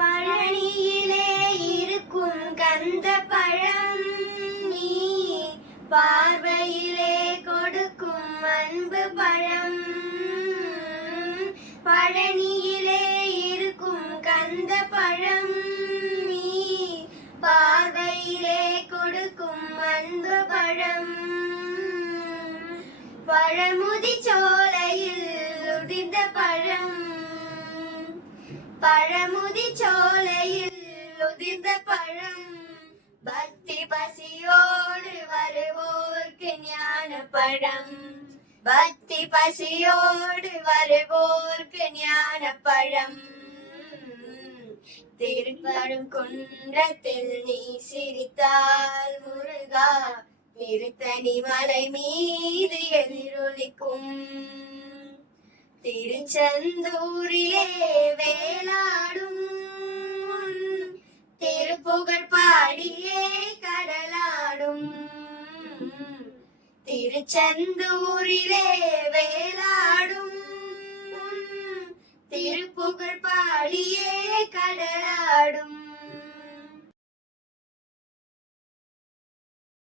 பழனியிலே இருக்கும் கந்த பழம் நீ பார்வையிலே கொடுக்கும் அன்பு பழம். பழனியிலே இருக்கும் கந்த பழம் நீ பார்வையிலே கொடுக்கும் அன்பு பழம். பழமுதி சோலையில் உதிர்ந்த பழம். பழமுதி சோலையில் உதிர்ந்த பழம். பக்தி பசியோடு வருவோர்க்கு ஞான பழம். பக்தி பசியோடு வருவோர்க்கு ஞான பழம். திருப்பரங்குன்றத்தில் நீ சிரித்தால் முருகா திருத்தணி மலை மீது எதிரொலிக்கும். திருச்செந்தூரிலே வேலாடும் திருப்புகழ் பாடியே கடலாடும். திருச்செந்தூரிலே